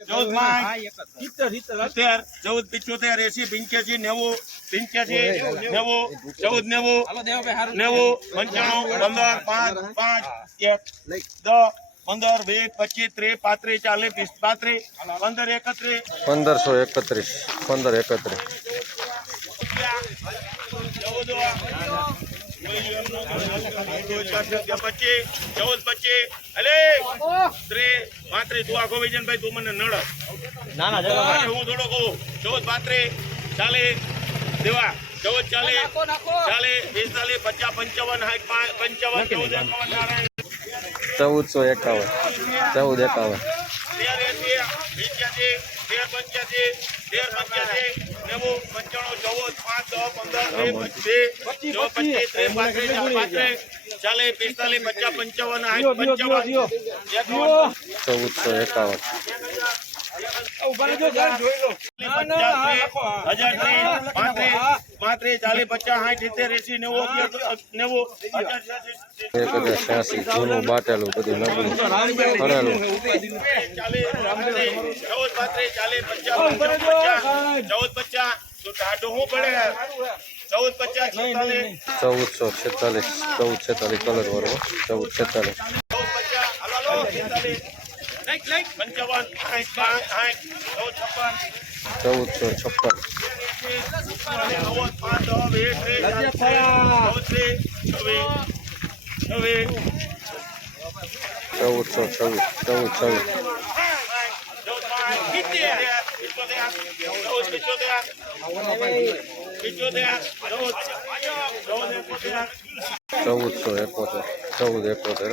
ચૌદ સિત્તેર ચૌદ પિચોતેર એસી પંચ્યાસી નેવું પંચ્યાસી નેવું ચૌદ નેવું નેવું પંચાણું પંદર પાંચ પાંચ એક દસ પંદર બે પચીસ ત્રીસ પાંત્રીસ ચાલીસ પિસ પાંત્રીસ પંદર એકત્રીસ પંદરસો એકત્રીસ પંદર એકત્રીસ પચીસ ચૌદ પચીસ ચૌદ પાંત્રીસ ચાલીસ દેવા ચાલીસ પચાસ પંચાવન સાઠ પાંચ પંચાવન ચૌદ ચૌદસો એકાવન. ચૌદ એકાવન. તેર એસી તેર પંચ્યાસી તેર પંચ્યાસી નેવું પંચાણું ચૌદ પાંચ દસ પંદર બે પચીસ ત્રીસ પાંત્રીસ ચાલીસ પાંત્રીસ ચાલીસ પિસ્તાલીસ પચાસ પંચાવન. સાઠ પંચાવન ચૌદસો એકાવન. છ્યાસી, એક હજાર છ્યાસી જૂનું બાટેલું બધું નબળું. પચાસ ચૌદસો છેતાલીસ. ચૌદ છેતાલીસ કલર વાળો ચૌદ છેતાલીસ. ચૌદસો છપ્પન. ચૌદસો છવ્વીસ ચૌદ છવ્વીસ. ચૌદસો એકોતેર ચૌદ એકોતેર.